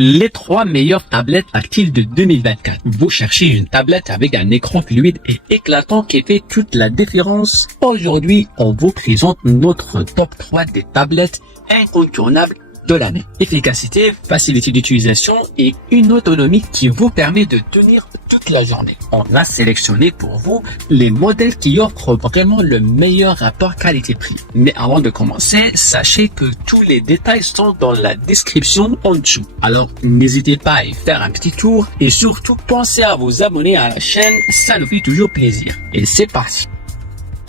Les 3 meilleures tablettes tactiles de 2024. Vous cherchez une tablette avec un écran fluide et éclatant qui fait toute la différence? Aujourd'hui, on vous présente notre top 3 des tablettes incontournables de l'année. Efficacité, facilité d'utilisation et une autonomie qui vous permet de tenir toute la journée. On a sélectionné pour vous les modèles qui offrent vraiment le meilleur rapport qualité-prix. Mais avant de commencer, sachez que tous les détails sont dans la description en dessous. Alors n'hésitez pas à y faire un petit tour et surtout pensez à vous abonner à la chaîne, ça nous fait toujours plaisir. Et c'est parti.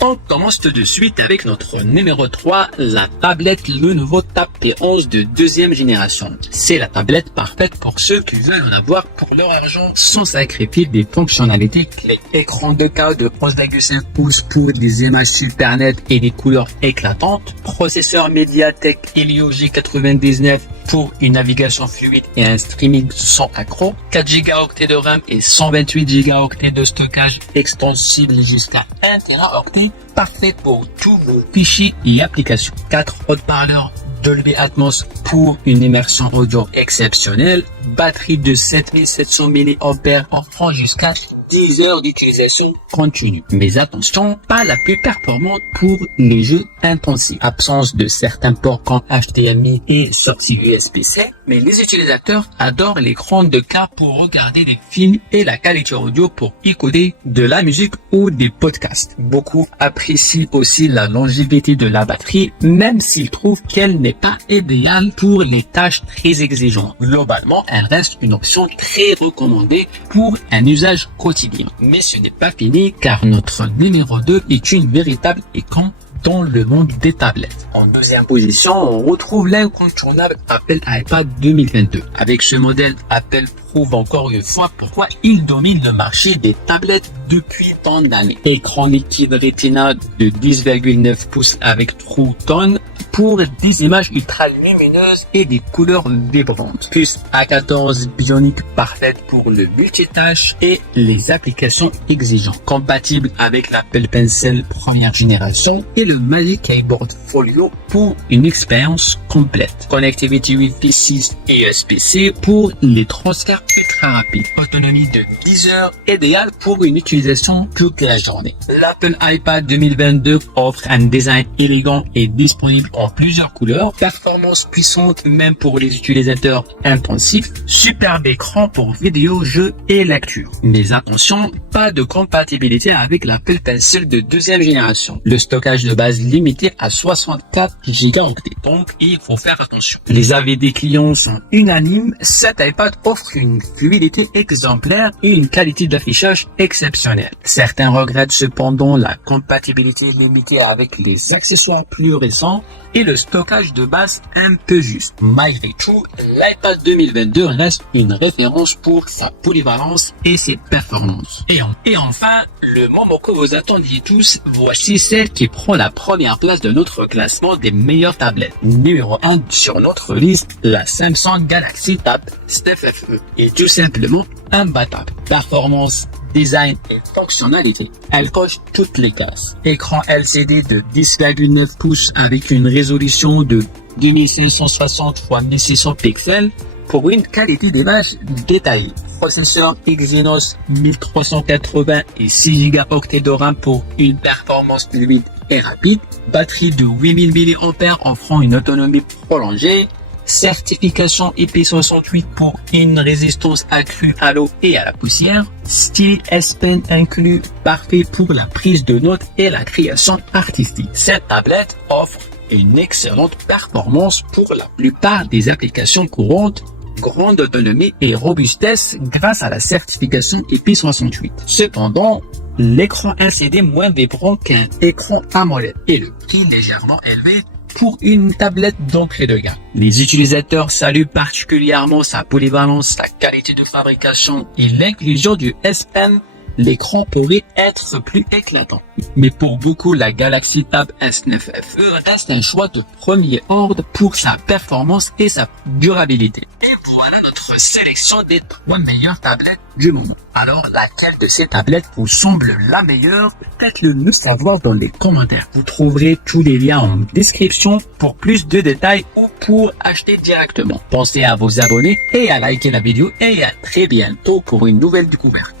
On commence tout de suite avec notre numéro 3, la tablette Lenovo Tab T11 de deuxième génération. C'est la tablette parfaite pour ceux qui veulent en avoir pour leur argent sans sacrifier des fonctionnalités clés. Écran 2K de 11,5 pouces pour des images super nettes et des couleurs éclatantes. Processeur MediaTek Helio G99 pour une navigation fluide et un streaming sans accroc. 4 Go de RAM et 128 Go de stockage extensible jusqu'à 1 Teraoctet. Parfait pour tous vos fichiers et applications. 4 haut-parleurs Dolby Atmos pour une immersion audio exceptionnelle. Batterie de 7700 mAh offrant jusqu'à 10 heures d'utilisation continue. Mais attention, pas la plus performante pour les jeux intensifs. Absence de certains ports comme HDMI et sortie USB-C. Mais les utilisateurs adorent l'écran 2K pour regarder des films et la qualité audio pour écouter de la musique ou des podcasts. Beaucoup apprécient aussi la longévité de la batterie, même s'ils trouvent qu'elle n'est pas idéale pour les tâches très exigeantes. Globalement, elle reste une option très recommandée pour un usage quotidien. Mais ce n'est pas fini car notre numéro 2 est une véritable écran dans le monde des tablettes. En deuxième position, on retrouve l'incontournable Apple iPad 2022. Avec ce modèle, Apple prouve encore une fois pourquoi il domine le marché des tablettes depuis tant d'années. Écran liquide Retina de 10,9 pouces avec True Tone pour des images ultra lumineuses et des couleurs vibrantes. Puce A14 Bionic parfaite pour le multitâche et les applications exigeantes. Compatible avec l'Apple Pencil première génération et le Magic Keyboard Folio pour une expérience complète. Connectivité Wi-Fi 6 et USB-C pour les transferts ultra rapides. Autonomie de 10 heures, idéale pour une utilisation toute la journée. L'Apple iPad 2022 offre un design élégant et disponible en plusieurs couleurs. Performance puissante même pour les utilisateurs intensifs. Superbe écran pour vidéo, jeux et lecture. Mais attention, pas de compatibilité avec l'Apple Pencil de deuxième génération. Le stockage de base limité à 64 Go. Donc, il faut faire attention. Les avis des clients sont unanimes. Cet iPad offre une fluidité exemplaire et une qualité d'affichage exceptionnelle. Certains regrettent cependant la compatibilité limitée avec les accessoires plus récents et le stockage de base un peu juste. Malgré tout, l'iPad 2022 reste une référence pour sa polyvalence et ses performances. Et enfin, le moment que vous attendiez tous, voici celle qui prend la première place de notre classement des meilleures tablettes. Numéro 1 sur notre liste, la Samsung Galaxy Tab FFE est tout simplement imbattable. Performance, design et fonctionnalité. Elle coche toutes les cases. Écran LCD de 10,9 pouces avec une résolution de 2560 x 1600 pixels pour une qualité d'image détaillée. Processeur Exynos 1380 et 6 Go de RAM pour une performance fluide et rapide. Batterie de 8000 mAh offrant une autonomie prolongée. Certification IP68 pour une résistance accrue à l'eau et à la poussière. Stylet S Pen inclus, parfait pour la prise de notes et la création artistique. Cette tablette offre une excellente performance pour la plupart des applications courantes, grande autonomie et robustesse grâce à la certification IP68. Cependant, l'écran LCD moins vibrant qu'un écran AMOLED et le prix légèrement élevé pour une tablette d'entrée de gamme. Les utilisateurs saluent particulièrement sa polyvalence, sa qualité de fabrication et l'inclusion du S Pen. L'écran pourrait être plus éclatant. Mais pour beaucoup, la Galaxy Tab S9 FE reste un choix de premier ordre pour sa performance et sa durabilité. Et voilà notre sélection sont des 3 meilleures tablettes du moment. Alors, laquelle de ces tablettes vous semble la meilleure? Faites-le nous savoir dans les commentaires. Vous trouverez tous les liens en description pour plus de détails ou pour acheter directement. Pensez à vous abonner et à liker la vidéo et à très bientôt pour une nouvelle découverte.